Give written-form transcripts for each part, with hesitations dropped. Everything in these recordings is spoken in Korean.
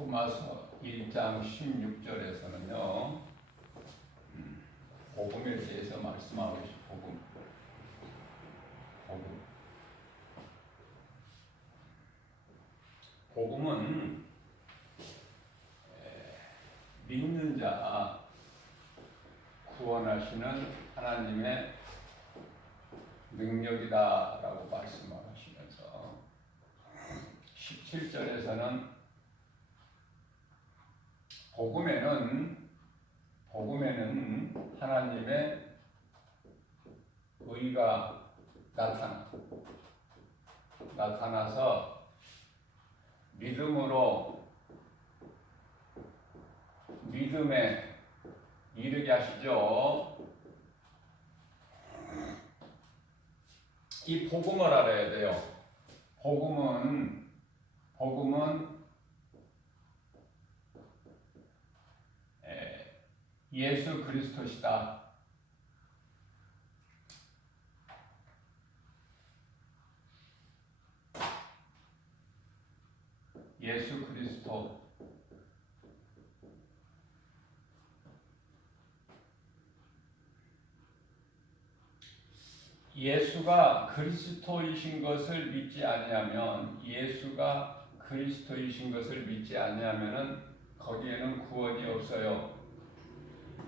로마서 1장 16절에서는요, 복음에 대해서 말씀하고 있어요. 복음은 믿는 자 구원하시는 하나님의 능력이다라고 말씀하시면서 17절에서는 복음에는 하나님의 의가 나타나서 믿음에 이르게 하시죠. 이 복음을 알아야 돼요. 복음은 예수 그리스도시다. 예수 그리스도. 예수가 그리스도이신 것을 믿지 아니하면은 거기에는 구원이 없어요.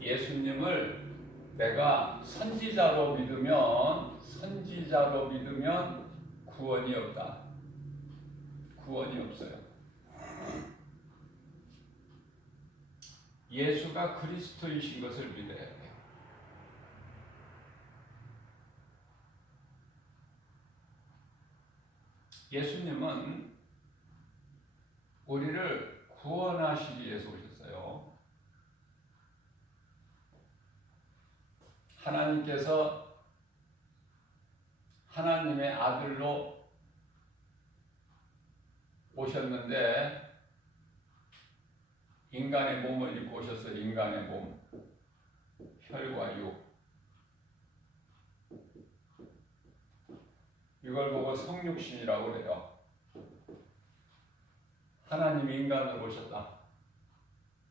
예수님을 내가 선지자로 믿으면 구원이 없다. 구원이 없어요. 예수가 그리스도이신 것을 믿어야 돼요. 예수님은 우리를 구원하시기 위해서 오셨어요. 하나님께서 하나님의 아들로 오셨는데 인간의 몸을 입고 오셨어요. 인간의 몸, 혈과 육. 이걸 보고 성육신이라고 그래요. 하나님이 인간으로 오셨다.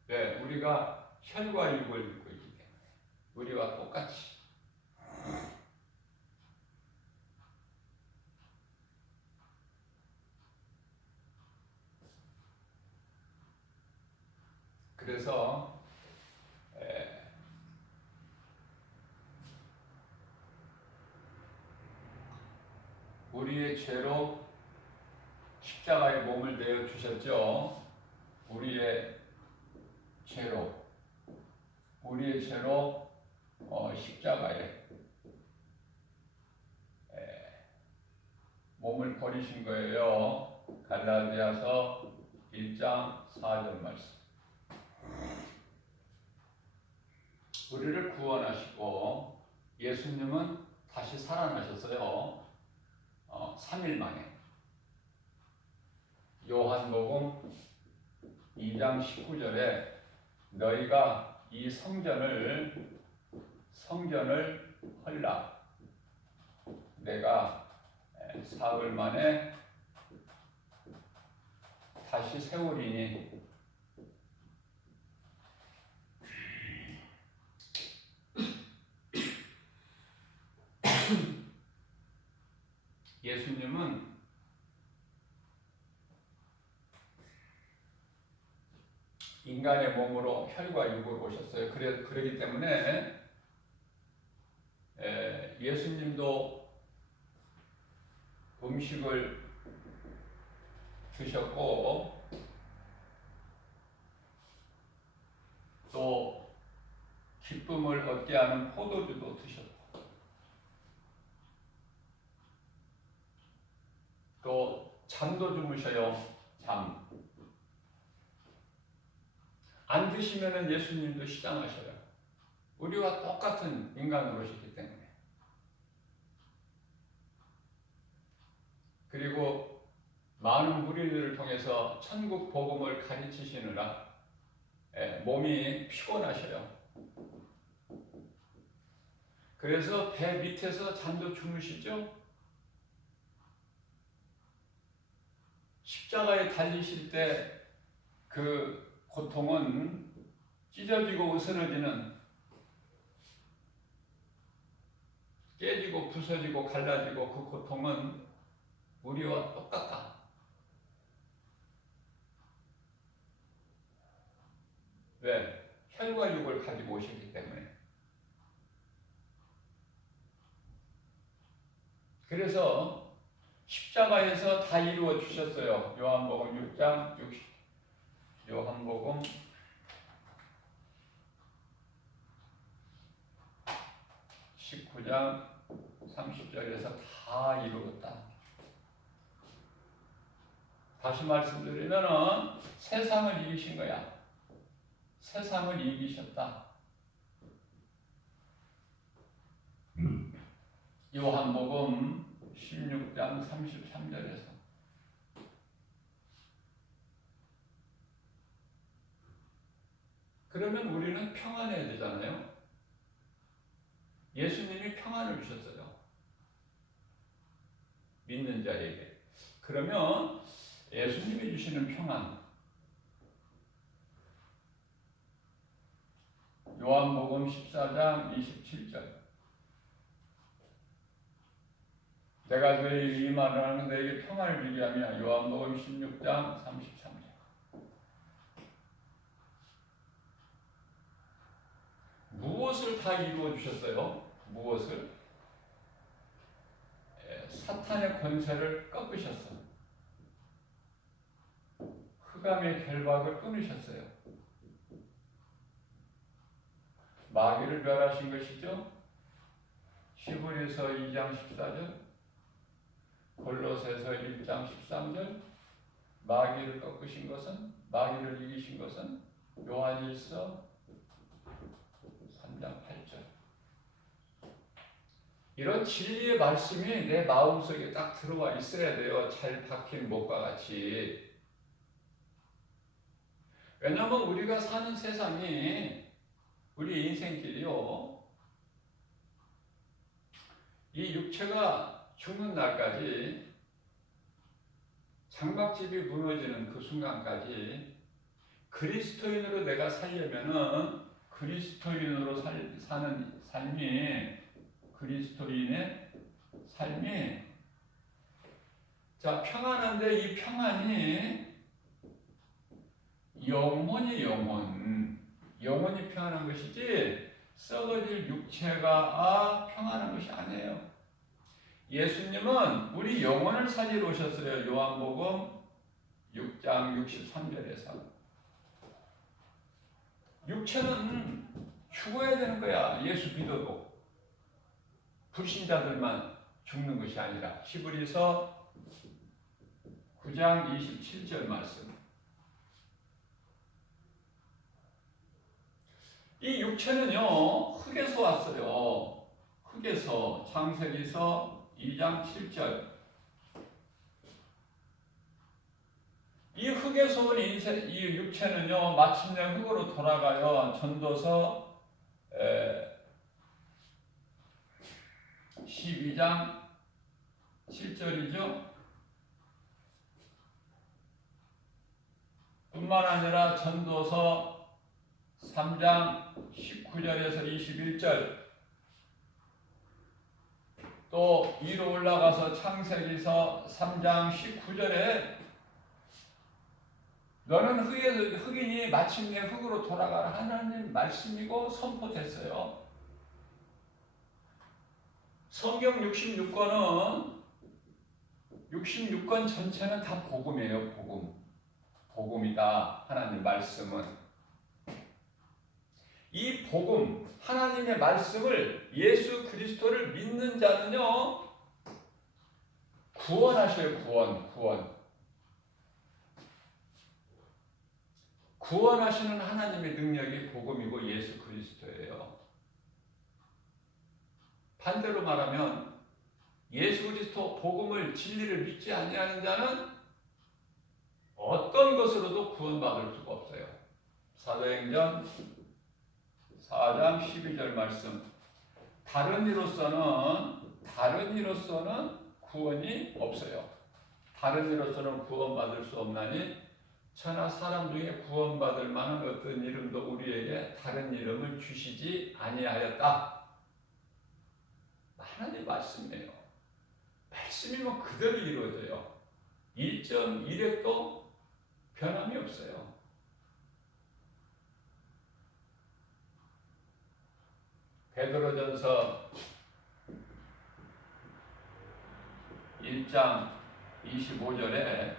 네, 우리가 혈과 육을 입고 있기 때문에 우리와 똑같이. 그래서 우리의 죄로 십자가에 몸을 내어 주셨죠. 우리의 죄로 십자가에 몸을 버리신 거예요. 갈라디아서 1장 4절 말씀. 우리를 구원하시고 예수님은 다시 살아나셨어요. 3일 만에. 요한복음 2장 19절에 너희가 이 성전을 헐라. 내가 사흘 만에 다시 세우리니. 예수님은 인간의 몸으로 혈과 육으로 오셨어요. 그러기 때문에 예수님도 음식을 드셨고 또 기쁨을 얻게 하는 포도주도 드셨고 또 잠도 주무셔요. 잠. 안 드시면은 예수님도 시장하셔요. 우리와 똑같은 인간으로 오셨기 때문에. 그리고 많은 무리들을 통해서 천국 복음을 가르치시느라 몸이 피곤하셔요. 그래서 배 밑에서 잠도 주무시죠. 십자가에 달리실 때 그 고통은 찢어지고 으스러지는, 깨지고 부서지고 갈라지고 그 고통은 우리와 똑같다. 왜? 혈과 육을 가지고 오셨기 때문에. 그래서 십자가에서 다 이루어 주셨어요. 요한복음 6장 60, 요한복음 19장 30절에서 다 이루었다. 다시 말씀드리면은 세상을 이기신 거야. 세상을 이기셨다. 요한복음 16장 33절에서. 그러면 우리는 평안해야 되잖아요. 예수님이 평안을 주셨어요. 믿는 자에게. 그러면 예수님이 주시는 평안, 요한복음 14장 27절. 내가 너희에게 이 말을 하는 너희에게 평안을 주게 하며, 요한복음 16장 33절. 무엇을 다 이루어 주셨어요? 무엇을? 사탄의 권세를 꺾으셨어. 흑암의 결박을 끊으셨어요. 마귀를 멸하신 것이죠. 히브리서 2장 14절, 골로새서 1장 13절. 마귀를 꺾으신 것은, 마귀를 이기신 것은 요한일서 3장 8절. 이런 진리의 말씀이 내 마음속에 딱 들어와 있어야 돼요. 잘 박힌 못과 같이. 왜냐하면 우리가 사는 세상이, 우리 인생길이요, 이 육체가 죽는 날까지, 장막집이 무너지는 그 순간까지 그리스도인으로 내가 살려면은, 그리스도인으로 사는 삶이, 그리스도인의 삶이, 자, 평안한데 이 평안이 영혼이 평안한 것이지 썩어질 육체가 평안한 것이 아니에요. 예수님은 우리 영혼을 살리러 오셨어요. 요한복음 6장 63절에서. 육체는 죽어야 되는 거야. 예수 믿어도. 불신자들만 죽는 것이 아니라. 히브리서 9장 27절 말씀. 이 육체는요, 흙에서 왔어요. 흙에서. 창세기서 2장 7절. 이 흙에서 온 인생, 이 육체는요, 마침내 흙으로 돌아가요. 전도서 12장 7절이죠. 뿐만 아니라 전도서 3장 19절에서 21절, 또 위로 올라가서 창세기서 3장 19절에 너는 흑인이 마침내 흙으로 돌아가라 하나님 말씀이고 선포됐어요. 성경 66권 전체는 다 복음이에요. 복음이다. 하나님 말씀은. 이 복음, 하나님의 말씀을, 예수 그리스도를 믿는 자는요, 구원하셔요. 구원하시는 하나님의 능력이 복음이고 예수 그리스도예요. 반대로 말하면 예수 그리스도 복음을, 진리를 믿지 아니하는 자는 어떤 것으로도 구원받을 수가 없어요. 사도행전 4장 12절 말씀. 다른 이로서는 구원이 없어요. 다른 이로서는 구원받을 수 없나니 천하 사람 중에 구원받을 만한 어떤 이름도 우리에게 다른 이름을 주시지 아니하였다. 하나님 말씀이에요. 말씀이면 그대로 이루어져요. 1.1획도 변함이 없어요. 베드로전서 1장 25절에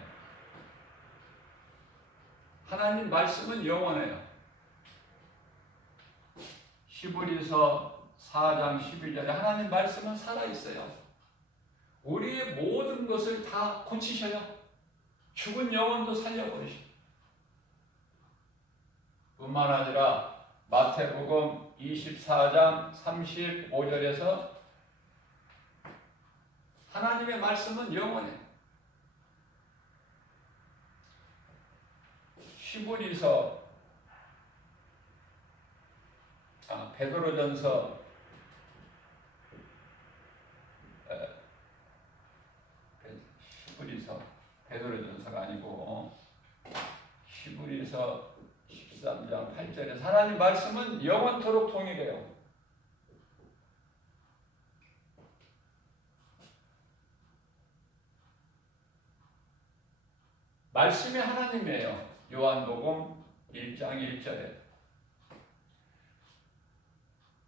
하나님 말씀은 영원해요. 히브리서 4장 11절에 하나님 말씀은 살아있어요. 우리의 모든 것을 다 고치셔요. 죽은 영혼도 살려버리셔요. 뿐만 아니라 마태복음 24장 35절에서 하나님의 말씀은 영원해요. 베드로전서 베드로전서가 아니고 히브리서 13장 8절에서 하나님 말씀은 영원토록 통일해요. 말씀이 하나님이에요. 요한복음 1장 1절에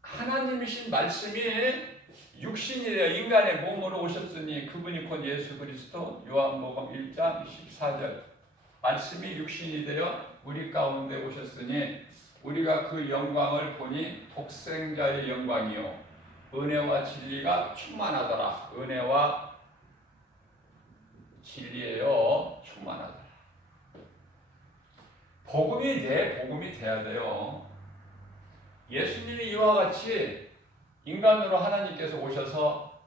하나님이신 말씀이 육신이래요. 인간의 몸으로 오셨으니 그분이 곧 예수 그리스도. 요한복음 1장 14절 말씀이 육신이 되어 우리 가운데 오셨으니 우리가 그 영광을 보니 독생자의 영광이요 은혜와 진리가 충만하더라. 은혜와 진리예요. 충만하더라. 복음이 내 복음이 돼야 돼요. 예수님이 이와 같이 인간으로 하나님께서 오셔서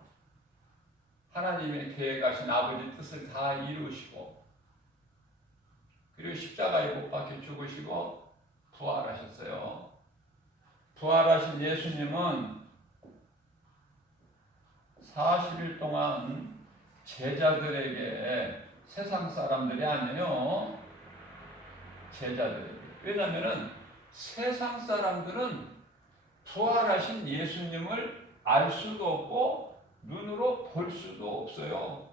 하나님의 계획하신 아버지 뜻을 다 이루시고 그리고 십자가에 못 박혀 죽으시고 부활하셨어요. 부활하신 예수님은 40일 동안 제자들에게 세상 사람들이 아니에요. 제자들에게. 왜냐하면 세상 사람들은 부활하신 예수님을 알 수도 없고 눈으로 볼 수도 없어요.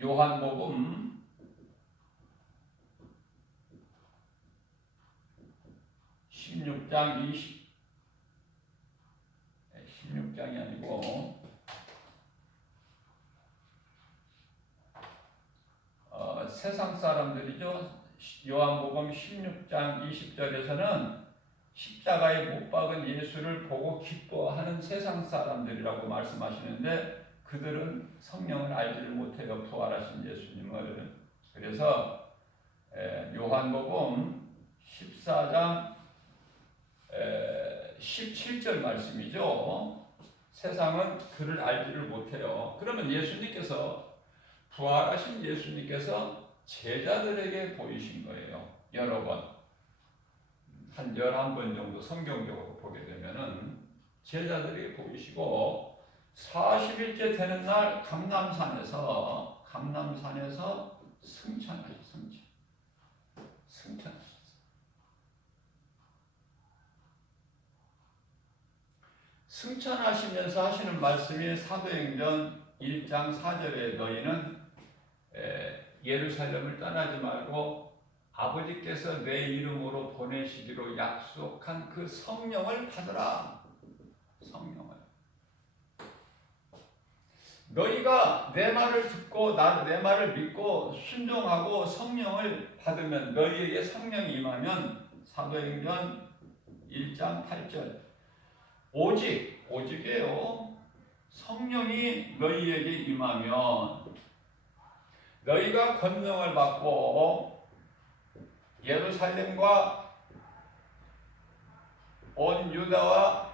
요한복음 16장이 아니고 세상 사람들이죠. 요한복음 16장 20절에서는 십자가에 못 박은 예수를 보고 기뻐하는 세상 사람들이라고 말씀하시는데 그들은 성령을 알지를 못해요. 부활하신 예수님을. 그래서 요한복음 14장 17절 말씀이죠. 세상은 그를 알지를 못해요. 그러면 예수님께서 부활하신 예수님께서 제자들에게 보이신 거예요. 여러 번. 한 11번 정도 성경적으로 보게 되면은 제자들에게 보이시고 40일째 되는 날 감남산에서 승천하셨어요. 승천하시면서 하시는 말씀이 사도행전 1장 4절에 너희는 예루살렘을 떠나지 말고 아버지께서 내 이름으로 보내시기로 약속한 그 성령을 받으라. 성령을. 너희가 내 말을 듣고 내 말을 믿고 순종하고 성령을 받으면 너희에게 성령이 임하면 사도행전 1장 8절 오직이에요. 성령이 너희에게 임하면 너희가 권능을 받고 예루살렘과 온 유다와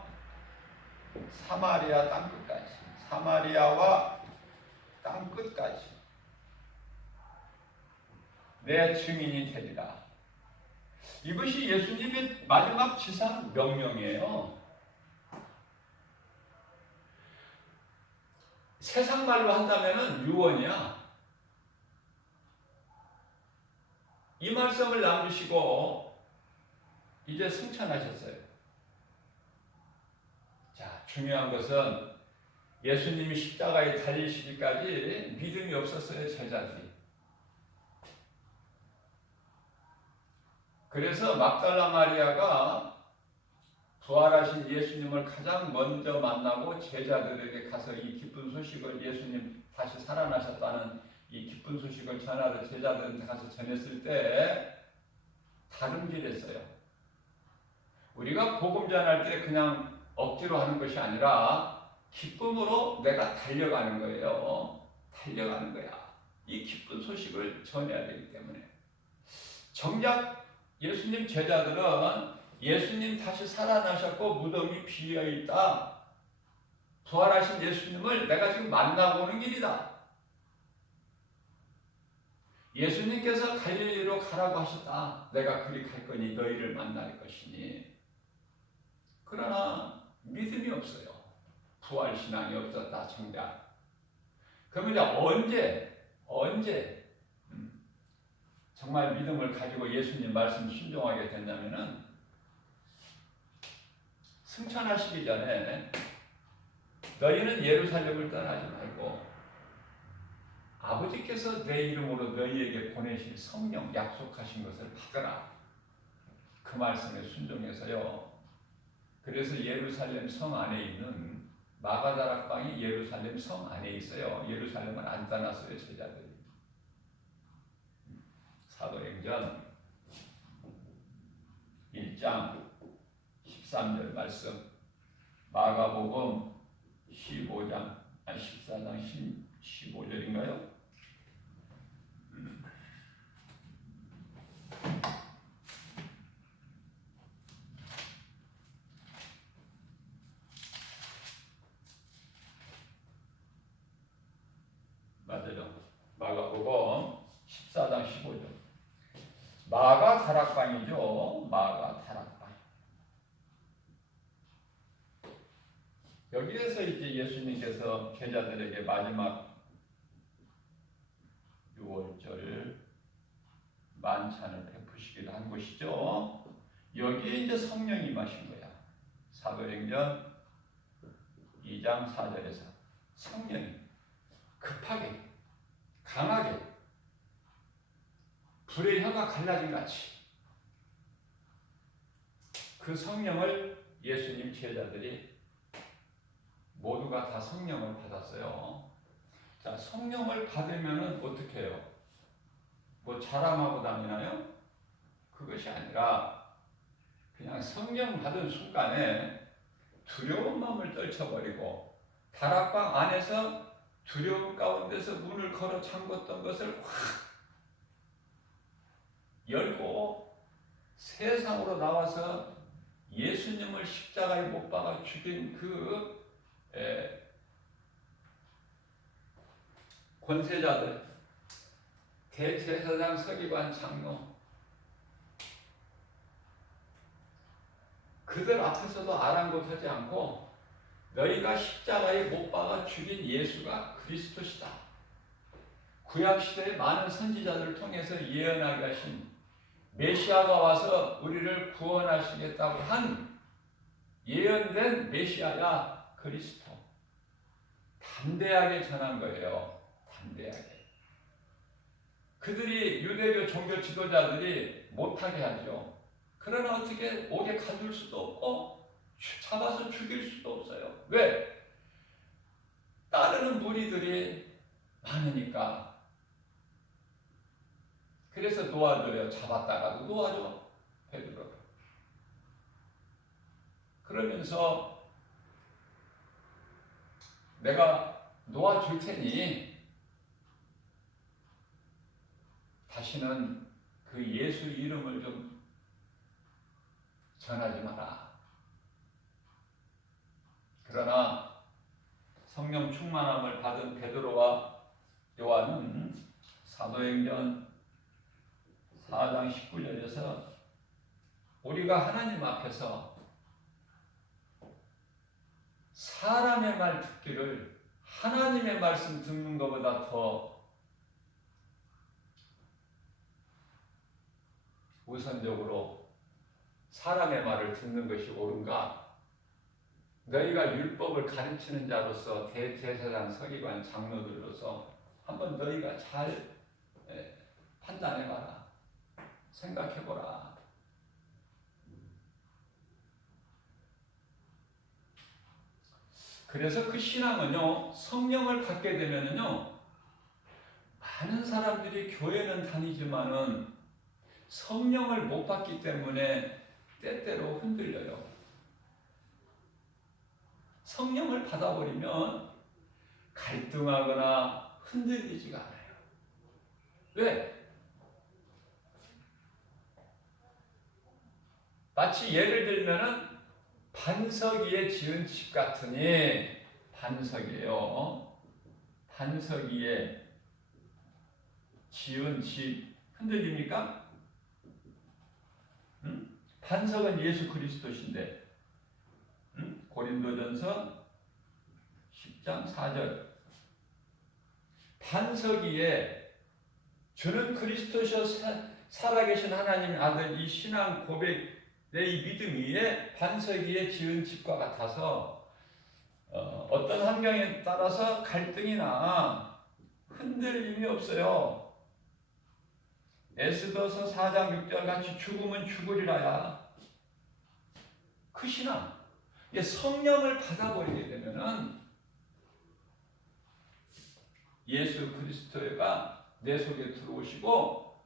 사마리아 땅끝까지 사마리아와 땅끝까지 내 증인이 되리라. 이것이 예수님의 마지막 지상 명령이에요. 세상 말로 한다면 유언이야. 이 말씀을 남기시고 이제 승천하셨어요. 자, 중요한 것은 예수님이 십자가에 달리시기까지 믿음이 없었어요, 제자들이. 그래서 막달라 마리아가 부활하신 예수님을 가장 먼저 만나고 제자들에게 가서 이 기쁜 소식을, 예수님 다시 살아나셨다는 이 기쁜 소식을 전하러 제자들한테 가서 전했을 때 다른 길 했어요. 우리가 복음 전할 때 그냥 억지로 하는 것이 아니라 기쁨으로 내가 달려가는 거예요. 달려가는 거야. 이 기쁜 소식을 전해야 되기 때문에. 정작 예수님 제자들은 예수님 다시 살아나셨고 무덤이 비어있다. 부활하신 예수님을 내가 지금 만나보는 길이다. 예수님께서 갈릴리로 가라고 하셨다. 내가 그리 갈 거니 너희를 만날 것이니. 그러나 믿음이 없어요. 부활신앙이 없었다. 정작. 그러면 이제 언제 정말 믿음을 가지고 예수님 말씀 순종하게 된다면은 승천하시기 전에 너희는 예루살렘을 떠나지 말고 아버지께서 내 이름으로 너희에게 보내실 성령 약속하신 것을 받으라. 그 말씀에 순종해서요. 그래서 예루살렘 성 안에 있는 마가다락방이 예루살렘 성 안에 있어요. 예루살렘을 안 떠났어요, 제자들이. 사도행전 1장 13절 말씀, 마가복음 14장 15절인가요? 맞아요. 마가복음 14장 15절. 마가 다락방이죠. 마가 다락방. 여기에서 이제 예수님께서 제자들에게 마지막 6월절 만찬을 베푸시기도 한 곳이죠. 여기에 이제 성령이 임하신 거야. 사도행전 2장 4절에서 성령이 급하게 강하게 불의 혀가 갈라진 같이 그 성령을 예수님 제자들이 모두가 다 성령을 받았어요. 자, 성령을 받으면은 어떻게 해요? 뭐 자랑하고 다니나요? 그것이 아니라 그냥 성령 받은 순간에 두려운 마음을 떨쳐버리고 다락방 안에서 두려움 가운데서 문을 걸어 잠궜던 것을 확 열고 세상으로 나와서 예수님을 십자가에 못 박아 죽인 그 권세자들, 대제사장, 서기관, 장로, 그들 앞에서도 아랑곳하지 않고 너희가 십자가에 못 박아 죽인 예수가 그리스도시다. 구약시대의 많은 선지자들을 통해서 예언하게 하신 메시아가 와서 우리를 구원하시겠다고 한 예언된 메시아야 그리스도. 담대하게 전한 거예요. 담대하게. 그들이 유대교 종교 지도자들이 못하게 하죠. 그러나 어떻게 옥에 가둘 수도 없고 잡아서 죽일 수도 없어요. 왜? 따르는 무리들이 많으니까. 그래서 놓아줘요. 잡았다가도 놓아줘. 베드로를. 그러면서 내가 놓아줄 테니 다시는 그 예수 이름을 좀 전하지 마라. 그러나 성령 충만함을 받은 베드로와 요한은 사도행전 4장 19절에서 우리가 하나님 앞에서 사람의 말 듣기를 하나님의 말씀 듣는 것보다 더 우선적으로 사람의 말을 듣는 것이 옳은가? 너희가 율법을 가르치는 자로서 대제사장, 서기관, 장로들로서 한번 너희가 잘 판단해봐라. 생각해보라. 그래서 그 신앙은요, 성령을 받게 되면은요, 많은 사람들이 교회는 다니지만은 성령을 못 받기 때문에 때때로 흔들려요. 성령을 받아버리면 갈등하거나 흔들리지가 않아요. 왜? 마치 예를 들면은 반석 위에 지은 집 같으니, 반석이에요. 반석 위에 지은 집 흔들립니까? 응? 반석은 예수 그리스도신데, 응? 고린도전서 10장 4절. 반석 위에 주는 그리스도셔 살아계신 하나님의 아들, 이 신앙 고백, 내 이 믿음 위에 반석 위에 지은 집과 같아서 어떤 환경에 따라서 갈등이나 흔들림이 없어요. 에스더서 4장 6절 같이 죽으면 죽으리라야. 그 신앙. 이게 성령을 받아버리게 되면은 예수 그리스도가 내 속에 들어오시고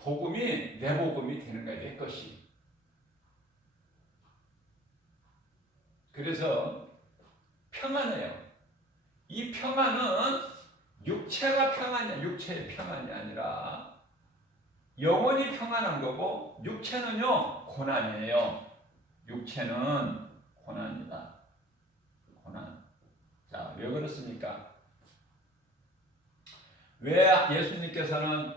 복음이 내 복음이 되는 거야, 내 것이. 그래서 평안해요. 이 평안은 육체가 평안이야. 육체의 평안이 아니라 영혼이 평안한 거고, 육체는요 고난이에요. 육체는 고난이다. 고난. 자, 왜 그렇습니까? 왜 예수님께서는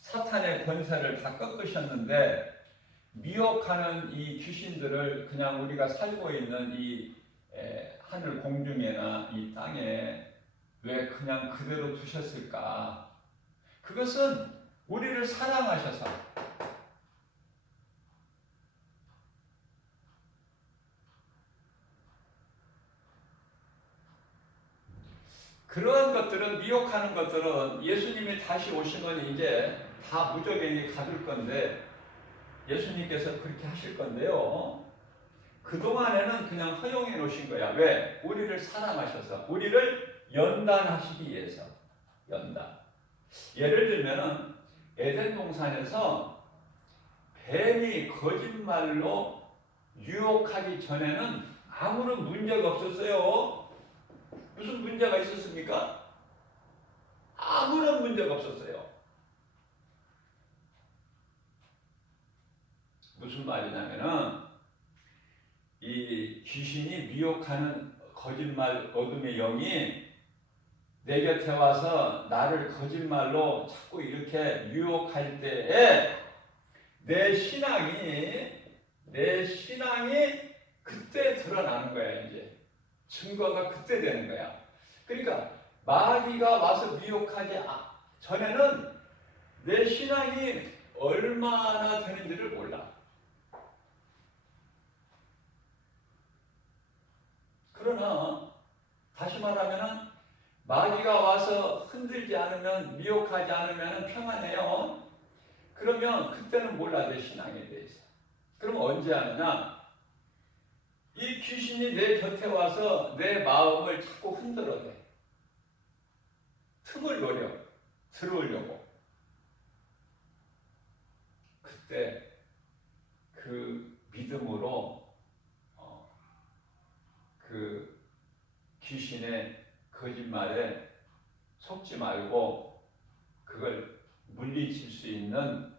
사탄의 권세를 다 꺾으셨는데 미혹하는 이 귀신들을 그냥 우리가 살고 있는 이 하늘 공중에나 이 땅에 왜 그냥 그대로 두셨을까? 그것은 우리를 사랑하셔서, 그러한 것들은, 미혹하는 것들은 예수님이 다시 오시면 이제 다 무적에게 가둘 건데, 예수님께서 그렇게 하실 건데요. 그동안에는 그냥 허용해 놓으신 거야. 왜? 우리를 사랑하셔서, 우리를 연단하시기 위해서. 연단. 예를 들면은 에덴 동산에서 뱀이 거짓말로 유혹하기 전에는 아무런 문제가 없었어요. 무슨 문제가 있었습니까? 아무런 문제가 없었어요. 무슨 말이냐면은 이 귀신이 미혹하는 거짓말 어둠의 영이 내 곁에 와서 나를 거짓말로 자꾸 이렇게 유혹할 때에 내 신앙이 그때 드러나는 거야. 이제 증거가 그때 되는 거야. 그러니까 마귀가 와서 미혹하지 전에는 내 신앙이 얼마나 되는지를 몰라. 그러나 다시 말하면은 마귀가 와서 흔들지 않으면, 미혹하지 않으면 평안해요. 그러면 그때는 몰라, 내 신앙에 대해서. 그럼 언제 하느냐? 이 귀신이 내 곁에 와서 내 마음을 자꾸 흔들어대. 틈을 노려 들어오려고. 그때 그 믿음으로 그 귀신의 거짓말에 속지 말고 그걸 물리칠 수 있는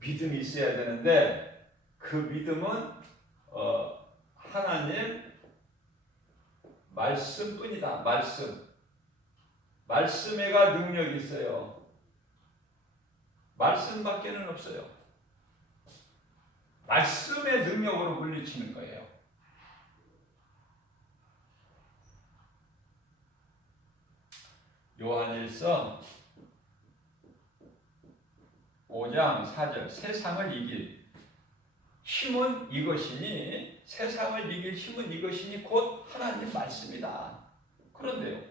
믿음이 있어야 되는데, 그 믿음은 하나님 말씀뿐이다. 말씀에가 능력이 있어요. 말씀밖에는 없어요. 말씀의 능력으로 물리치는 거예요. 요한일서 5장 4절 세상을 이길 힘은 이것이니 세상을 이길 힘은 이것이니 곧 하나님 말씀이다. 그런데요.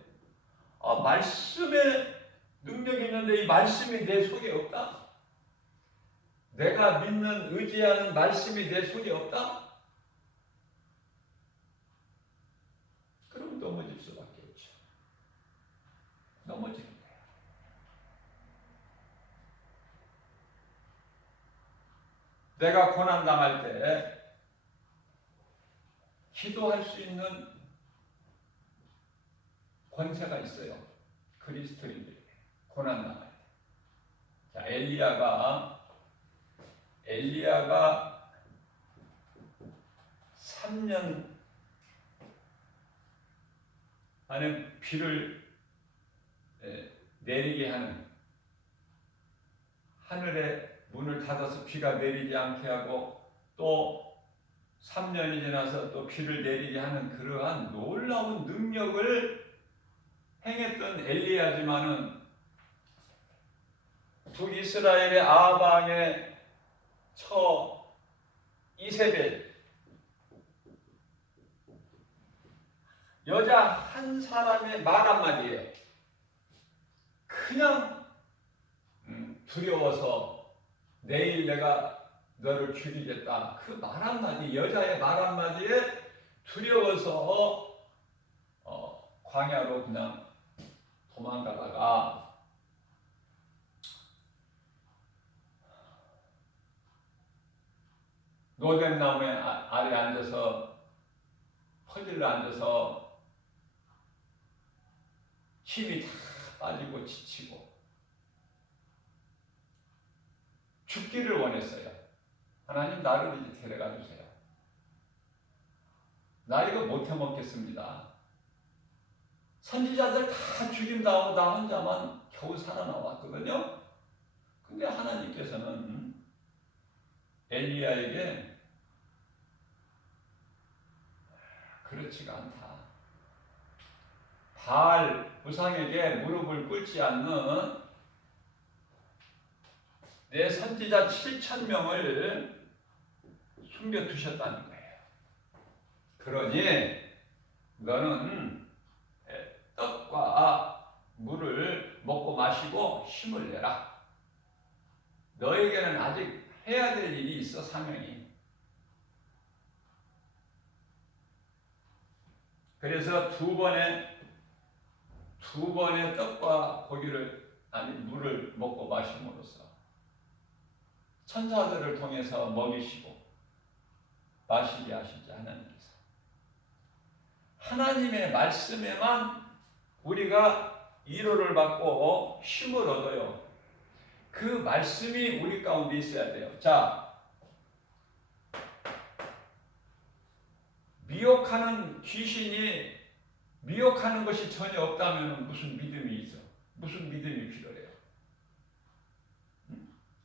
말씀에 능력이 있는데 이 말씀이 내 속에 없다? 내가 믿는 의지하는 말씀이 내 속에 없다? 그럼 넘어질 수밖에 없죠. 넘어지는 거예요. 내가 고난당할 때 기도할 수 있는 권세가 있어요. 그리스도인들에게 고난당할 때. 자, 엘리야가 3년 안에 비를 내리게 하는, 하늘의 문을 닫아서 비가 내리지 않게 하고 또 3년이 지나서 또 비를 내리게 하는 그러한 놀라운 능력을 행했던 엘리야지만은 북이스라엘의 아방의 처 이세벨 여자 한 사람의 말 한마디에 그냥 두려워서 내일 내가 너를 죽이겠다. 그 말 한마디, 여자의 말 한마디에 두려워서 광야로 그냥 도망가다가 노뱀나무에 아래 앉아서 퍼질러 앉아서 힘이 다 빠지고 지치고 죽기를 원했어요. 하나님 나를 이제 데려가 주세요. 나 이거 못해 먹겠습니다. 선지자들 다 죽임 당하고 나 혼자만 겨우 살아나왔거든요. 근데 하나님께서는 엘리야에게 그렇지가 않다. 바알 우상에게 무릎을 꿇지 않는 내 선지자 7,000명을 숨겨두셨다는 거예요. 그러니 너는 떡과 물을 먹고 마시고 힘을 내라. 너에게는 아직 해야 될 일이 있어, 사명이. 그래서 두 번의 떡과 고기를 물을 먹고 마심으로써 천사들을 통해서 먹이시고 마시게 하시지 하나님께서. 하나님의 말씀에만 우리가 위로를 받고 힘을 얻어요. 그 말씀이 우리 가운데 있어야 돼요. 자, 미혹하는 귀신이 미혹하는 것이 전혀 없다면 무슨 믿음이 있어? 무슨 믿음이 필요해요?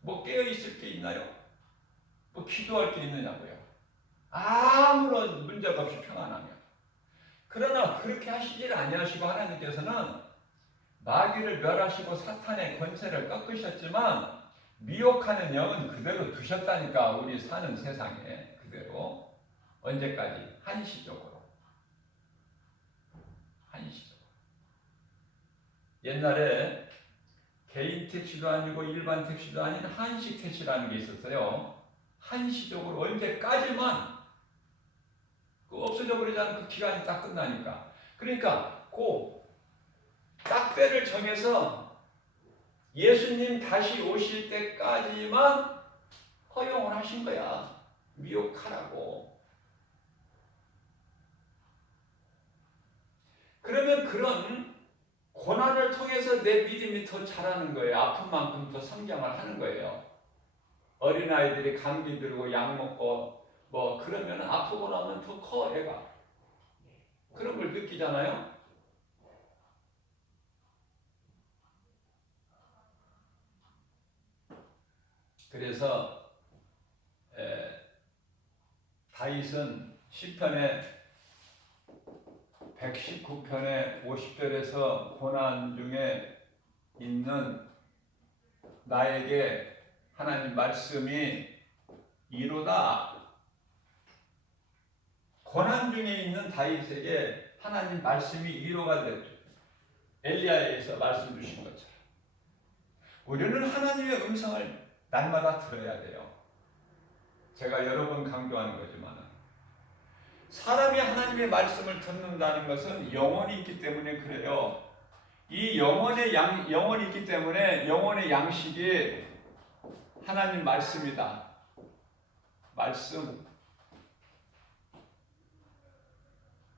뭐 깨어있을 게 있나요? 뭐 기도할 게 있느냐고요? 아무런 문제가 없이 평안하며. 그러나 그렇게 하시질 아니하시고 하나님께서는 마귀를 멸하시고 사탄의 권세를 꺾으셨지만 미혹하는 영은 그대로 두셨다니까. 우리 사는 세상에 그대로. 언제까지? 한시적으로. 옛날에 개인 택시도 아니고 일반 택시도 아닌 한시 택시라는 게 있었어요. 한시적으로 언제까지만 없어져 버리지 않은 그 기간이 딱 끝나니까. 그러니까 그 딱배를 정해서 예수님 다시 오실 때까지만 허용을 하신 거야. 미혹하라고. 그러면 그런 고난을 통해서 내 믿음이 더 자라는 거예요. 아픈 만큼 더 성장을 하는 거예요. 어린아이들이 감기 들고 약 먹고 뭐 그러면 아프고 나면 더 커 애가. 그런 걸 느끼잖아요. 그래서 다윗은 시편에 119편의 50절에서 고난 중에 있는 나에게 하나님 말씀이 이로다. 고난 중에 있는 다윗에게 하나님 말씀이 이로가 됐죠. 엘리야에서 말씀 주신 것처럼 우리는 하나님의 음성을 날마다 들어야 돼요. 제가 여러 번 강조하는 거지만 사람이 하나님의 말씀을 듣는다는 것은 영혼이 있기 때문에 그래요. 이 영혼이 있기 때문에 영혼의 양식이 하나님 말씀이다. 말씀.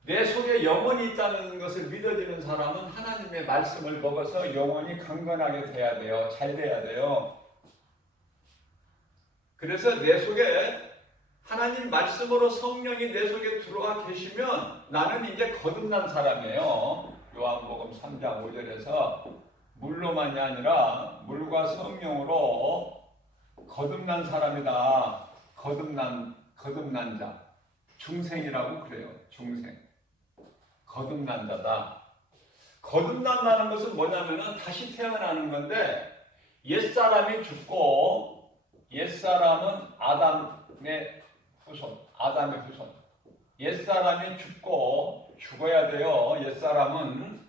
내 속에 영혼이 있다는 것을 믿어지는 사람은 하나님의 말씀을 먹어서 영혼이 강건하게 돼야 돼요. 잘 돼야 돼요. 그래서 내 속에 하나님 말씀으로 성령이 내 속에 들어와 계시면 나는 이제 거듭난 사람이에요. 요한복음 3장 5절에서 물로만이 아니라 물과 성령으로 거듭난 사람이다. 거듭난 자. 중생이라고 그래요. 중생. 거듭난 자다. 거듭난다는 것은 뭐냐면은 다시 태어나는 건데 옛사람이 죽고 옛사람은 아담의 후손. 옛사람이 죽어야 돼요. 옛사람은.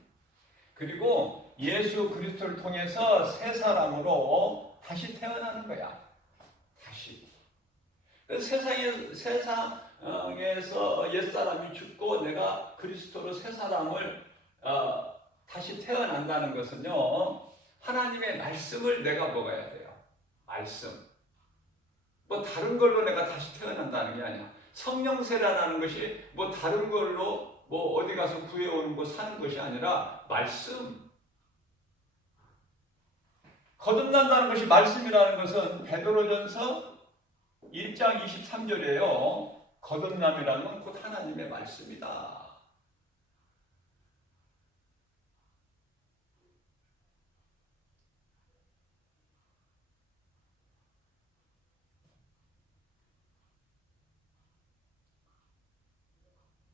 그리고 예수 그리스도를 통해서 새 사람으로 다시 태어나는 거야. 다시. 세상에서 옛사람이 죽고 내가 그리스도로 새 사람을 다시 태어난다는 것은요. 하나님의 말씀을 내가 먹어야 돼요. 말씀. 뭐 다른 걸로 내가 다시 태어난다는 게 아니야. 성령세라는 것이 뭐 다른 걸로 뭐 어디 가서 구해오는 거 사는 것이 아니라 말씀. 거듭난다는 것이 말씀이라는 것은 베드로전서 1장 23절이에요. 거듭남이라는 건 곧 하나님의 말씀이다.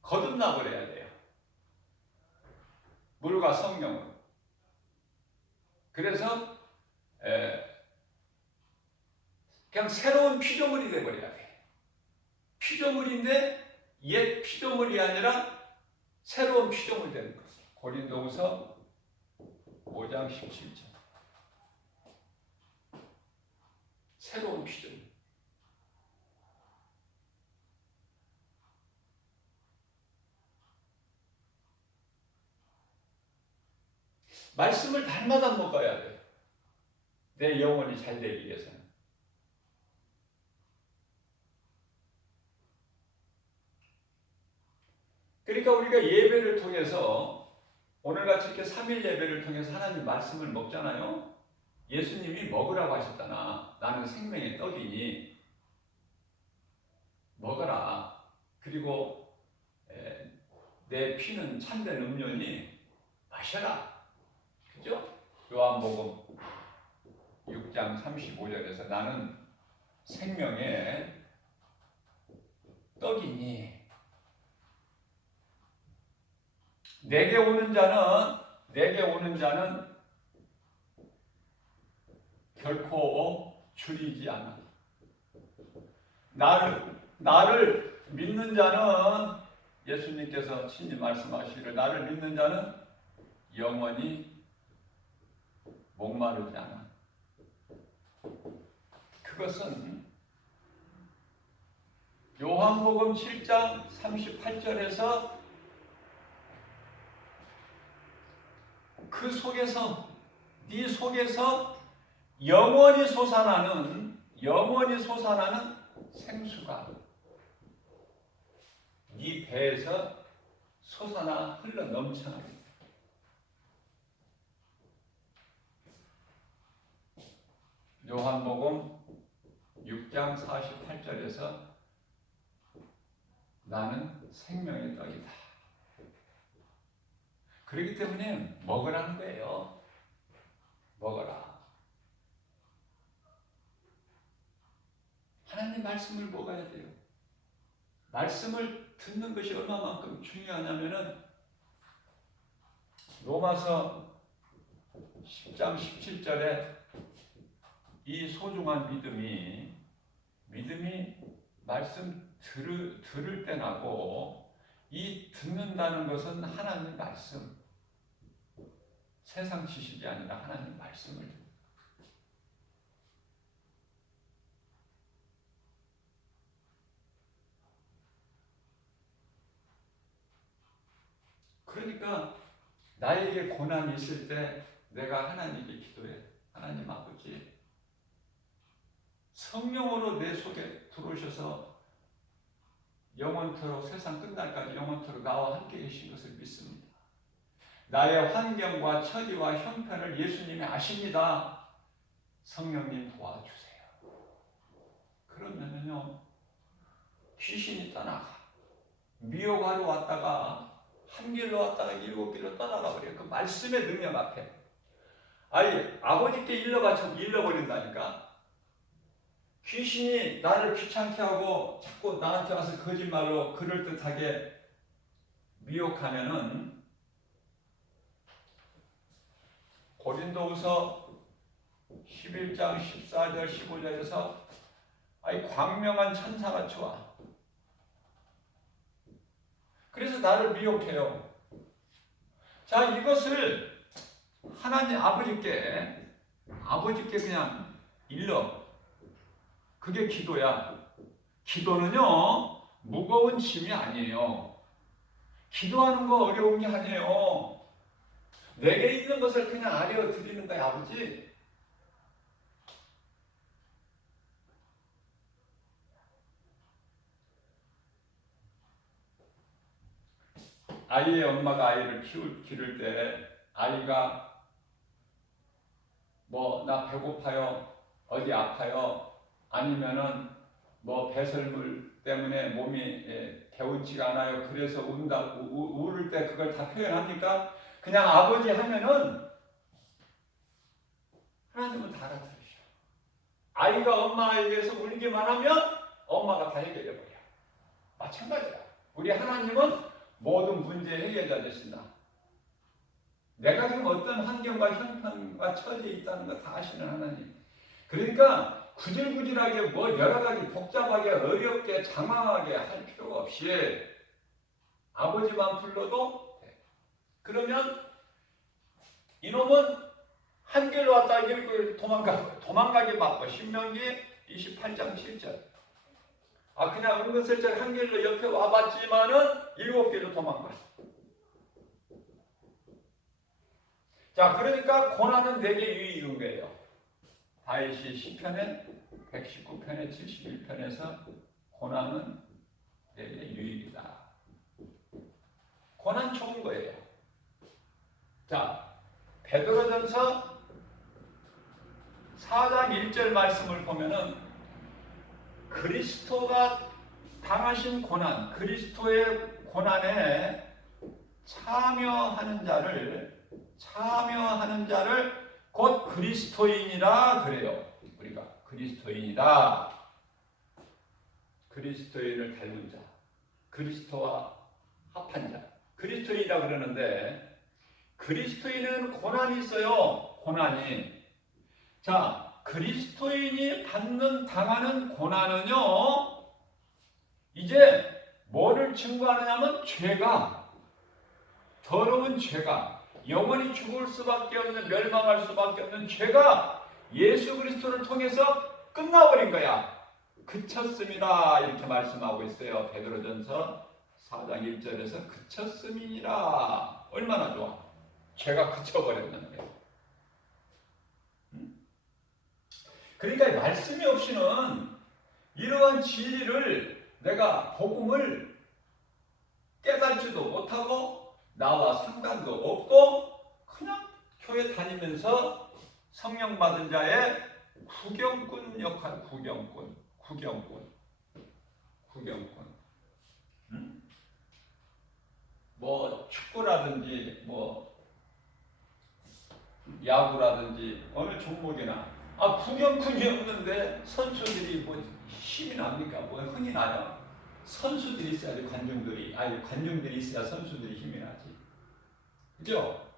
거듭나버려야 돼요. 물과 성령으로. 그래서 그냥 새로운 피조물이 되어버려야 돼. 피조물인데 옛 피조물이 아니라 새로운 피조물 되는 거죠. 고린도후서 5장 17절. 새로운 피조물. 말씀을 날마다 먹어야 돼요. 내 영혼이 잘 되기 위해서는. 그러니까 우리가 예배를 통해서 오늘같이 이렇게 3일 예배를 통해서 하나님 말씀을 먹잖아요. 예수님이 먹으라고 하셨잖아. 나는 생명의 떡이니 먹어라. 그리고 내 피는 참된 음료니 마셔라. 그죠? 요한복음 6장 35절에서 나는 생명의 떡이니 내게 오는 자는 결코 줄이지 않아. 나를 믿는 자는 예수님께서 친히 말씀하시기를 나를 믿는 자는 영원히 목마르지 않아. 그것은 요한복음 7장 38절에서 그 속에서 네 속에서 영원히 솟아나는 생수가 네 배에서 솟아나 흘러 넘쳐나게. 요한복음 6장 48절에서 나는 생명의 떡이다. 그렇기 때문에 먹으라는 거예요. 먹어라. 하나님 말씀을 먹어야 돼요. 말씀을 듣는 것이 얼마만큼 중요하냐면은 로마서 10장 17절에 이 소중한 믿음이 말씀 들을 때 나고, 이 듣는다는 것은 하나님 말씀, 세상 지식이 아니라 하나님 말씀을 듣는. 그러니까 나에게 고난이 있을 때 내가 하나님께 기도해. 하나님 아버지, 성령으로 내 속에 들어오셔서 영원토록, 세상 끝날까지 영원토록 나와 함께 계신 것을 믿습니다. 나의 환경과 처지와 형편을 예수님이 아십니다. 성령님 도와주세요. 그러면요, 귀신이 떠나가. 미혹하러 왔다가 한 길로 왔다가 7길로 떠나가 버려요. 그 말씀의 능력 앞에. 아니, 아버지께 일러버린다니까. 귀신이 나를 귀찮게 하고 자꾸 나한테 와서 거짓말로 그럴듯하게 미혹하면은, 고린도후서 11장 14절 15절에서 광명한 천사같이 와. 그래서 나를 미혹해요. 자, 이것을 하나님 아버지께 그냥 일러. 그게 기도야. 기도는요, 무거운 짐이 아니에요. 기도하는 거 어려운 게 아니에요. 내게 있는 것을 그냥 아뢰어 드리는 거야, 아버지. 아이의 엄마가 아이를 기를 때, 아이가 나 배고파요, 어디 아파요, 아니면은 배설물 때문에 몸이 개운치가 않아요, 그래서 울을 때 그걸 다 표현합니까? 그냥 아버지 하면은 하나님은 다 알아들으셔. 아이가 엄마에게서 울기만 하면 엄마가 다 해결해버려. 마찬가지야. 우리 하나님은 모든 문제의 해결자 되신다. 내가 지금 어떤 환경과 형편과 처지에 있다는 거 다 아시는 하나님. 그러니까 구질구질하게 여러 가지 복잡하게 어렵게 장황하게 할 필요가 없이 아버지만 불러도 돼. 그러면 이놈은 한 길로 왔다 길로 도망가기 바빠. 신명기 28장 7절. 그냥 은근슬쩍 한 길로 옆에 와봤지만은 7길로 도망가. 자, 그러니까 고난은 내게 유익인 거예요. 다윗이 시편에 119편에 71편에서 고난은 내게 유익이다. 고난 좋은 거예요. 자, 베드로전서 4장 1절 말씀을 보면은 그리스도가 당하신 고난, 그리스도의 고난에 참여하는 자를 곧 그리스도인이라 그래요. 우리가 그리스도인이다. 그리스도인을 닮은 자, 그리스도와 합한 자, 그리스도인이라 그러는데, 그리스도인은 고난이 있어요. 고난이. 자, 그리스도인이 당하는 고난은요, 이제 뭐를 증거하느냐면 더러운 죄가, 영원히 죽을 수밖에 없는, 멸망할 수밖에 없는 죄가 예수 그리스도를 통해서 끝나버린 거야. 그쳤습니다. 이렇게 말씀하고 있어요. 베드로전서 4장 1절에서 그쳤음이니라. 얼마나 좋아. 죄가 그쳐버렸다는 거예요. 그러니까 말씀이 없이는 이러한 진리를, 내가 복음을 깨닫지도 못하고 구나와 상관도 없고 그냥 교회 다니면서 성령 받은 자의 구경꾼 역할, 구경꾼. 응? 축구라든지 야구라든지 어느 종목이나 구경꾼이 없는데 선수들이 힘이 납니까? 흥이 나요? 선수들이 있어야지. 관중들이 있어야 선수들이 힘이 나지. 그죠?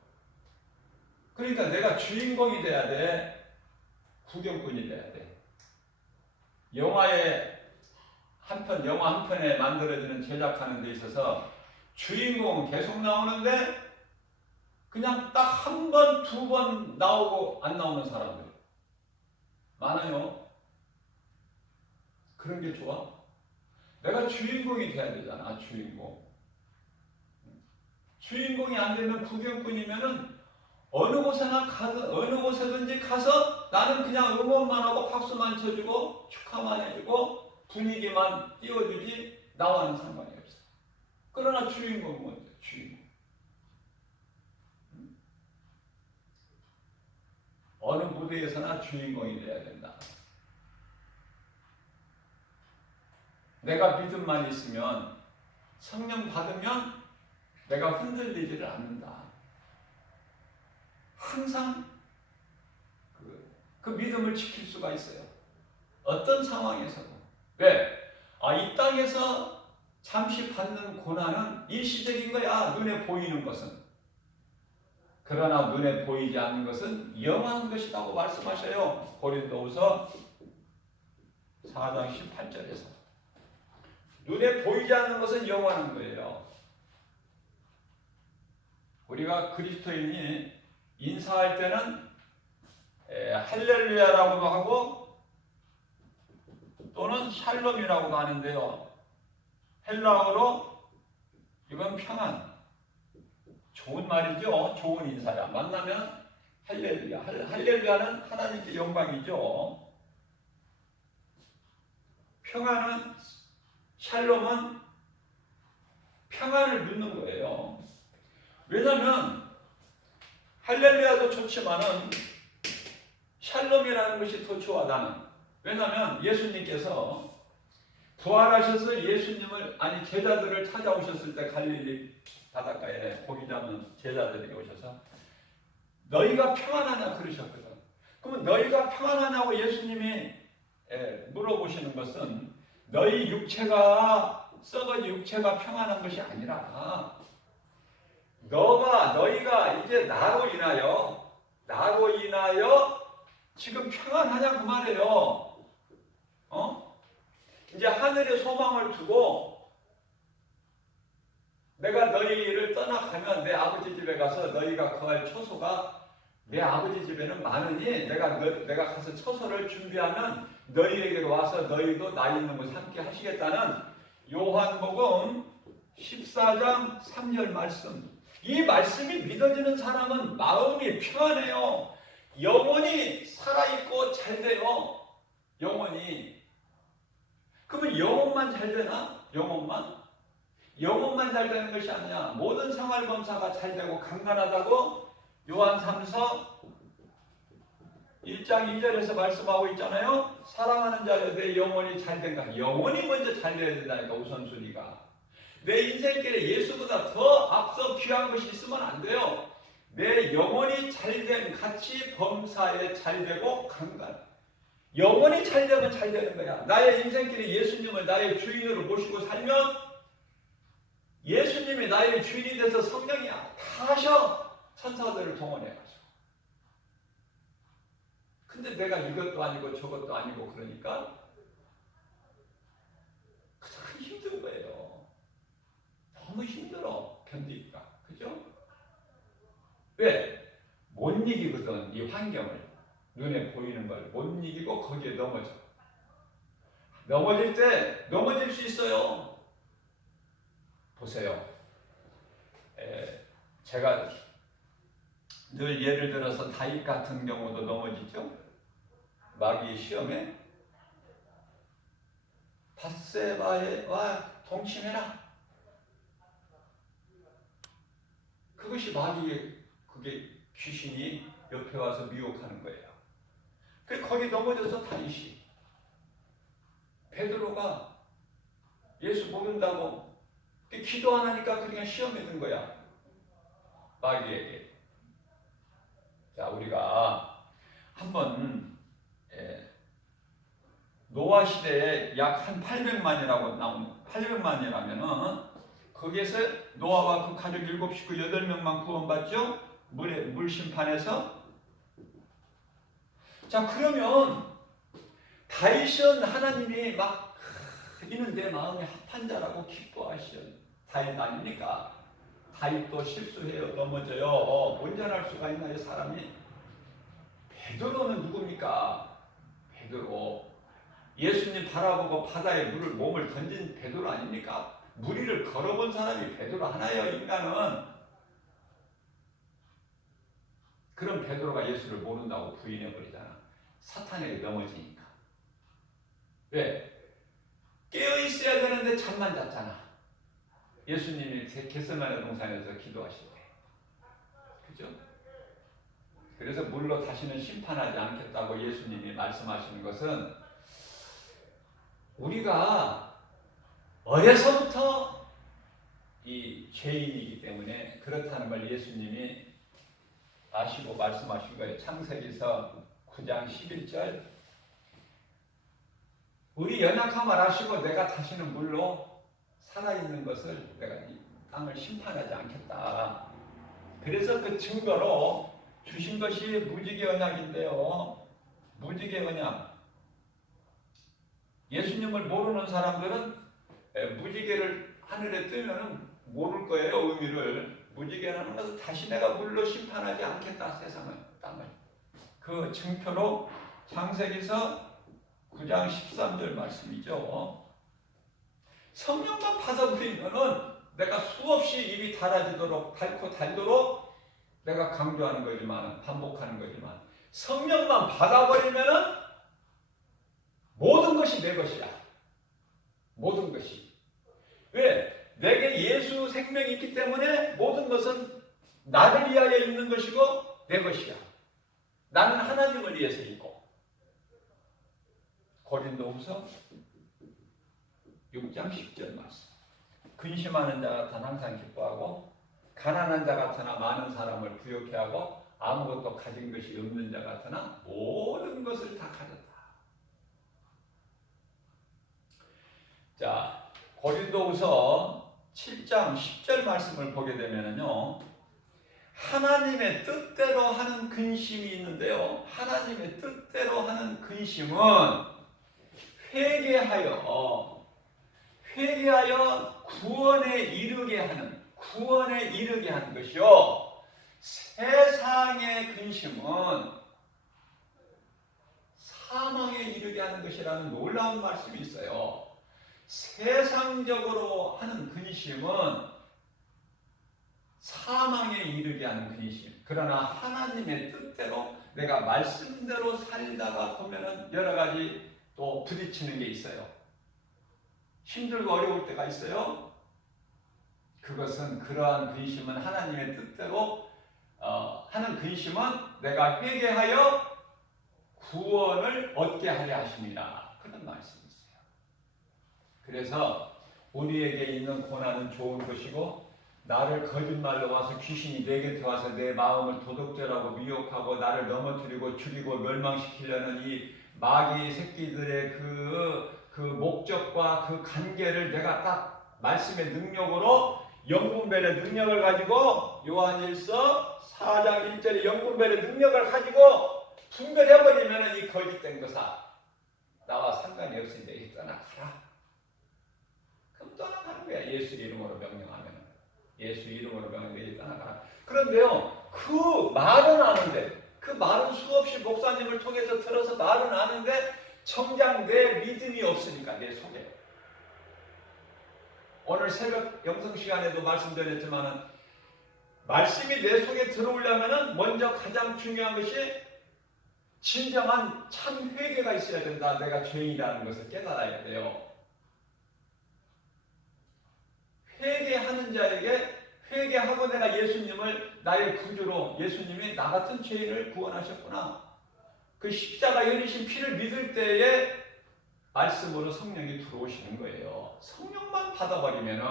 그러니까 내가 주인공이 돼야 돼. 구경꾼이 돼야 돼. 영화의 영화 한 편에 만들어지는 제작하는 데 있어서 주인공은 계속 나오는데 그냥 딱 한 번, 두 번 나오고 안 나오는 사람들 많아요. 그런 게 좋아? 내가 주인공이 돼야 되잖아. 주인공이 안 되면 구경꾼이면은 어느 곳에든지 가서 나는 그냥 응원만 하고 박수만 쳐주고 축하만 해주고 분위기만 띄워주지 나와는 상관이 없어. 그러나 주인공은 뭔데? 주인공. 어느 무대에서나 주인공이 돼야 된다. 내가 믿음만 있으면 성령 받으면 내가 흔들리지를 않는다. 항상 그 믿음을 지킬 수가 있어요. 어떤 상황에서도. 왜? 이 땅에서 잠시 받는 고난은 일시적인 거야. 눈에 보이는 것은. 그러나 눈에 보이지 않는 것은 영원한 것이라고 말씀하셔요. 고린도후서 4장 18절에서. 눈에 보이지 않는 것은 영원한 거예요. 우리가 그리스도인이 인사할 때는 할렐루야라고도 하고 또는 샬롬이라고도 하는데요. 헬라어로 이건 평안. 좋은 말이죠. 좋은 인사야. 만나면 할렐루야. 할렐루야는 하나님께 영광이죠. 평안은 샬롬은 평안을 묻는 거예요. 왜냐하면 할렐루야도 좋지만은 샬롬이라는 것이 더 좋아 나는. 왜냐하면 예수님께서 부활하셔서 제자들을 찾아오셨을 때 갈릴리 바닷가에 고기 잡는 제자들이 오셔서 너희가 평안하냐 그러셨거든. 그러면 너희가 평안하냐고 예수님이 물어보시는 것은 너희 육체가 썩은 육체가 평안한 것이 아니라 너희가 이제 나로 인하여 지금 평안하냐 그 말이에요. 이제 하늘의 소망을 두고 내가 너희를 떠나가면 내 아버지 집에 가서 너희가 거할 처소가 내 아버지 집에는 많으니 내가 가서 처소를 준비하면 너희에게로 와서 너희도 나 있는 곳에 함께 하시겠다는 요한복음 14장 3절 말씀. 이 말씀이 믿어지는 사람은 마음이 평안해요. 영혼이 살아있고 잘 돼요. 영혼이. 그러면 영혼만 잘 되나? 영혼만 잘 되는 것이 아니야. 모든 생활범사가 잘 되고 강건하다고 요한 3서 1장 2절에서 말씀하고 있잖아요. 사랑하는 자여 내 영혼이 잘 된다. 영혼이 먼저 잘 돼야 된다니까 우선순위가. 내 인생길에 예수보다 더 앞서 귀한 것이 있으면 안 돼요. 내 영혼이 잘된 같이 범사에 잘되고 강간. 영혼이 잘되면 잘 되는 거야. 나의 인생길에 예수님을 나의 주인으로 모시고 살면 예수님이 나의 주인이 돼서 성령이야. 다 하셔. 천사들을 동원해가지고. 근데 내가 이것도 아니고 저것도 아니고 그러니까 참 힘든 거예요. 너무 힘들어. 견디기가. 그죠? 왜? 못 이기거든. 이 환경을. 눈에 보이는 걸 못 이기고 거기에 넘어져. 넘어질 때 넘어질 수 있어요. 보세요. 제가 늘 예를 들어서 다윗 같은 경우도 넘어지죠. 마귀의 시험에 밧세바와 동침해라. 그것이 마귀의 그게 귀신이 옆에 와서 미혹하는 거예요. 그래서 거기 넘어져서 다윗이 베드로가 예수 모른다고 기도 안 하니까 그냥 시험에 든 거야. 마귀에게. 자, 우리가 한번 노아 시대에 약 한 800만이라고 나오는 800만이라면은 거기에서 노아와 그 가족 7식구 8명만 구원받죠. 물 심판에서. 자, 그러면 다윗은 하나님이 막 이는 내 마음에 합한 자라고 기뻐하시는 다윗 아닙니까? 다윗도 실수해요. 넘어져요. 온전할 수가 있나요, 사람이? 베드로는 누굽니까? 베드로. 예수님 바라보고 바다에 몸을 던진 베드로 아닙니까? 물 위를 걸어본 사람이 베드로 하나예요, 인간은. 그럼 베드로가 예수를 모른다고 부인해버리잖아. 사탄에게 넘어지니까. 왜? 깨어있어야 되는데 잠만 잤잖아. 예수님이 겟세마네 동산에서 기도하실 때. 그죠? 그래서 물로 다시는 심판하지 않겠다고 예수님이 말씀하시는 것은 우리가 어려서부터 이 죄인이기 때문에 그렇다는 걸 예수님이 아시고 말씀하신 거예요. 창세기서 9장 11절. 우리 연약함을 아시고 내가 다시는 물로 살아있는 것을 내가 이 땅을 심판하지 않겠다. 그래서 그 증거로 주신 것이 무지개 언약인데요. 무지개 언약. 예수님을 모르는 사람들은 무지개를 하늘에 뜨면은 모를 거예요, 의미를. 무지개라는 것은 다시 내가 물로 심판하지 않겠다, 세상을, 땅을. 그 증표로 창세기서 9장 13절 말씀이죠. 성령만 받아버리면은 내가 수없이 입이 닳고 닳도록 내가 강조하는 거지만, 반복하는 거지만, 성령만 받아버리면은 모든 것이 내 것이야. 모든 것이. 왜? 내게 예수 생명이 있기 때문에 모든 것은 나를 위하여 있는 것이고 내 것이야. 나는 하나님을 위해서 있고. 고린도후서 6장 10절 말씀. 근심하는 자 같은 항상 기뻐하고 가난한 자 같으나 많은 사람을 부욕해 하고 아무것도 가진 것이 없는 자 같으나 모든 것을 다 가졌다. 자, 고린도후서 7장 10절 말씀을 보게 되면요, 하나님의 뜻대로 하는 근심이 있는데요. 하나님의 뜻대로 하는 근심은 회개하여 구원에 이르게 하는 것이요. 세상의 근심은 사망에 이르게 하는 것이라는 놀라운 말씀이 있어요. 세상적으로 하는 근심은 사망에 이르게 하는 근심. 그러나 하나님의 뜻대로 내가 말씀대로 살다가 보면은 여러 가지 또 부딪히는 게 있어요. 힘들고 어려울 때가 있어요. 그것은 그러한 근심은 하나님의 뜻대로 하는 근심은 내가 회개하여 구원을 얻게 하려 하십니다. 그런 말씀이 있어요. 그래서 우리에게 있는 고난은 좋은 것이고 나를 거짓말로 와서 귀신이 내 곁에 와서 내 마음을 도둑질하고 미혹하고 나를 넘어뜨리고 죽이고 멸망시키려는 이 마귀 새끼들의 그 목적과 그 관계를 내가 딱 말씀의 능력으로 영분별의 능력을 가지고 요한일서 4장 1절의 영분별의 능력을 가지고 분별해버리면 이 거짓된 것아 나와 상관이 없으니 내게 떠나가라. 그럼 떠나가는 거야. 예수 이름으로 명령하면. 예수 이름으로 명령하면 떠나가라. 그런데요, 그 말은 아는데, 그 말은 수없이 목사님을 통해서 들어서 말은 아는데 정작 내 믿음이 없으니까 내 속에. 오늘 새벽 영성 시간에도 말씀드렸지만은 말씀이 내 속에 들어오려면은 먼저 가장 중요한 것이 진정한 참 회개가 있어야 된다. 내가 죄인이라는 것을 깨달아야 돼요. 회개하는 자에게 회개하고 내가 예수님을 나의 구주로 예수님이 나 같은 죄인을 구원하셨구나. 그 십자가 열리신 피를 믿을 때에 말씀으로 성령이 들어오시는 거예요. 성령만 받아버리면은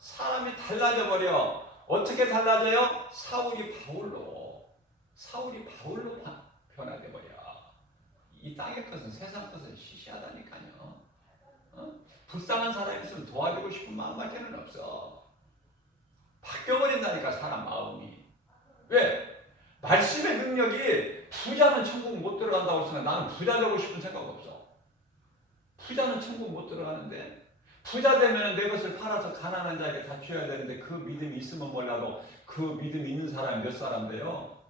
사람이 달라져 버려. 어떻게 달라져요? 사울이 바울로 변화돼 버려. 이 땅의 것은 세상 것은 시시하다니까요. 불쌍한 사람이 있으면 도와주고 싶은 마음밖에는 없어. 바뀌어버린다니까 사람 마음이. 왜? 말씀의 능력이 부자는 천국 못 들어간다고 생각. 나는 부자 되고 싶은 생각 없어. 부자는 천국 못 들어가는데 부자 되면 내 것을 팔아서 가난한 자에게 다 줘야 되는데 그 믿음이 있으면 몰라도 그 믿음이 있는 사람이 몇 사람인데요.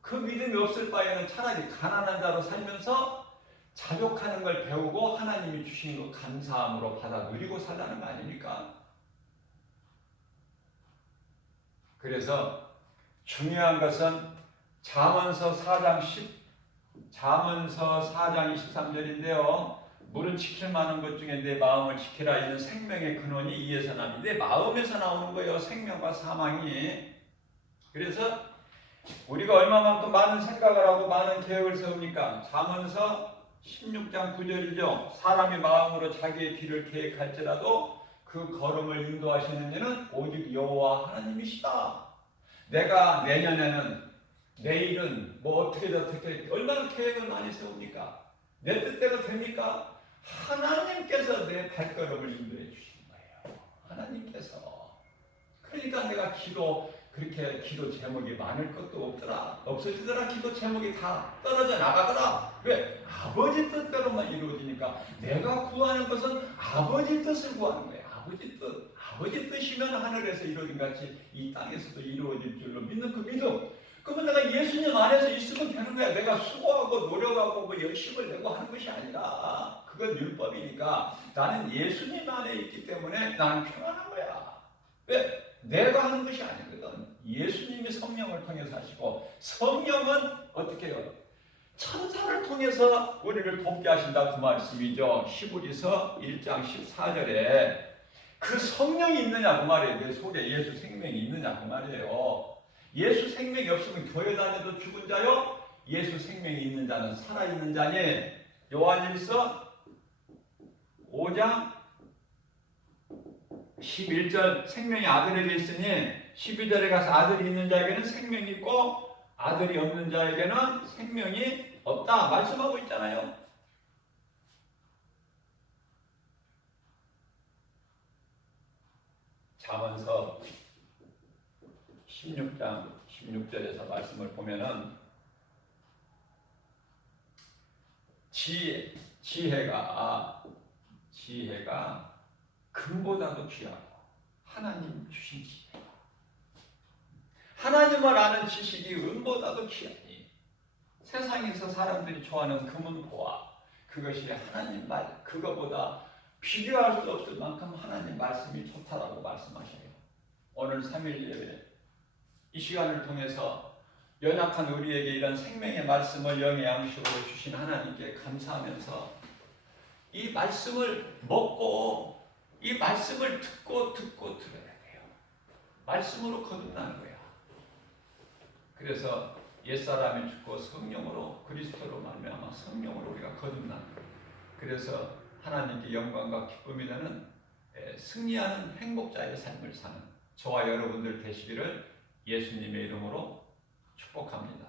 그 믿음이 없을 바에는 차라리 가난한 자로 살면서 자족하는 걸 배우고 하나님이 주신 거 감사함으로 받아 누리고 살라는 거 아닙니까? 그래서 중요한 것은 잠언서 4장 23절인데요. 물은 지킬 만한 것 중에 내 마음을 지키라. 이는 생명의 근원이 이에서 나니. 내 마음에서 나오는 거예요. 생명과 사망이. 그래서 우리가 얼마만큼 많은 생각을 하고 많은 계획을 세웁니까? 잠언서 16장 9절이죠. 사람이 마음으로 자기의 길을 계획할지라도 그 걸음을 인도하시는 이는 오직 여호와 하나님이시다. 내가 내년에는 내일은 뭐 어떻게 얼마나 계획을 많이 세웁니까? 내 뜻대로 됩니까? 하나님께서 내 발걸음을 인도해 주신 거예요. 하나님께서. 그러니까 내가 그렇게 기도 제목이 많을 것도 없더라. 없어지더라. 기도 제목이 다 떨어져 나가더라. 왜? 아버지 뜻대로만 이루어지니까 내가 구하는 것은 아버지 뜻을 구하는 거예요. 아버지 뜻. 아버지 뜻이면 하늘에서 이루어진 같이 이 땅에서도 이루어질 줄로 믿는 그 믿음. 그러면 내가 예수님 안에서 있으면 되는 거야. 내가 수고하고 노력하고 뭐 열심을 내고 하는 것이 아니라 그건 율법이니까 나는 예수님 안에 있기 때문에 나는 평안한 거야. 왜? 내가 하는 것이 아니거든. 예수님이 성령을 통해서 하시고 성령은 어떻게 해요? 천사를 통해서 우리를 돕게 하신다 그 말씀이죠. 히브리서 1장 14절에 그 성령이 있느냐 그 말이에요. 내 속에 예수 생명이 있느냐 그 말이에요. 예수 생명이 없으면 교회 다녀도 죽은 자요. 예수 생명이 있는 자는 살아있는 자니. 요한일서 5장 11절 생명이 아들에게 있으니 12절에 가서 아들이 있는 자에게는 생명이 있고 아들이 없는 자에게는 생명이 없다 말씀하고 있잖아요. 잠언서 16장 16절에서 말씀을 보면은 지혜가 금보다도 귀하고 하나님 주신 지혜, 하나님을 아는 지식이 은보다도 귀하니 세상에서 사람들이 좋아하는 금은보화 그것이 하나님 말 그거보다 비교할 수 없을 만큼 하나님 말씀이 좋다라고 말씀하셔요. 오늘 3일 예배 이 시간을 통해서 연약한 우리에게 이런 생명의 말씀을 영의 양식으로 주신 하나님께 감사하면서 이 말씀을 먹고 이 말씀을 듣고 들어야 돼요. 말씀으로 거듭나는 거야. 그래서 옛사람이 죽고 성령으로 그리스도로 말미암아 성령으로 우리가 거듭나는 거예요. 그래서 하나님께 영광과 기쁨이 되는 승리하는 행복자의 삶을 사는 저와 여러분들 되시기를 예수님의 이름으로 축복합니다.